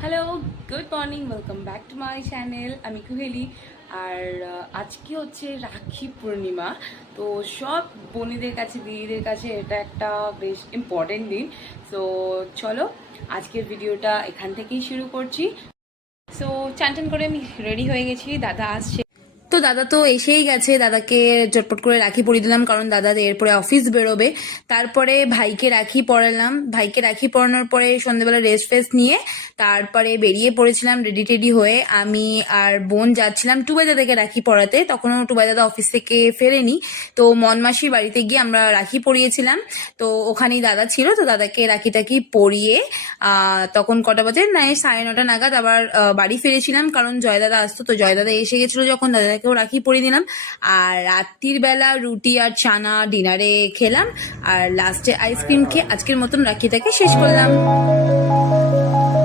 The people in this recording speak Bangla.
Hello, good morning, welcome back to my channel. আমি কুহেলি। আর আজকে হচ্ছে রাখি পূর্ণিমা। তো সব বোনেদের কাছে, দিদিদের কাছে এটা একটা বেশ ইম্পর্টেন্ট দিন। তো চলো আজকের ভিডিওটা এখান থেকেই শুরু করছি। সো চান টান করে আমি রেডি হয়ে গেছি, দাদা আসছে। তো দাদা তো এসেই গেছে, দাদাকে চটপট করে রাখি পরিয়ে দিলাম কারণ দাদা এরপরে অফিস বেরোবে। তারপরে ভাইকে রাখি পরালাম, ভাইকে রাখি পরানোর পরে সন্ধ্যেবেলা রেস্ট ফেস্ট নিয়ে তারপরে বেরিয়ে পড়েছিলাম রেডি টেডি হয়ে। আমি আর বোন যাচ্ছিলাম টুবাই দাদাকে রাখি পরাতে, তখনও টুবাই দাদা অফিস থেকে ফেরেনি। তো মনমাসির বাড়িতে গিয়ে আমরা রাখি পরিয়েছিলাম। তো ওখানেই দাদা ছিল, তো দাদাকে রাখি টাকি পরিয়ে তখন কটা বাজে, না 9:30 নাগাদ আবার বাড়ি ফিরেছিলাম কারণ জয় দাদা আসতো। তো জয় দাদা এসে গেছিল যখন, দাদাকেও রাখি পরিয়ে দিলাম। আর রাত্রির বেলা রুটি আর চানা ডিনারে খেলাম, আর লাস্টে আইসক্রিম খেয়ে আজকের মতন রাখিটাকে শেষ করলাম।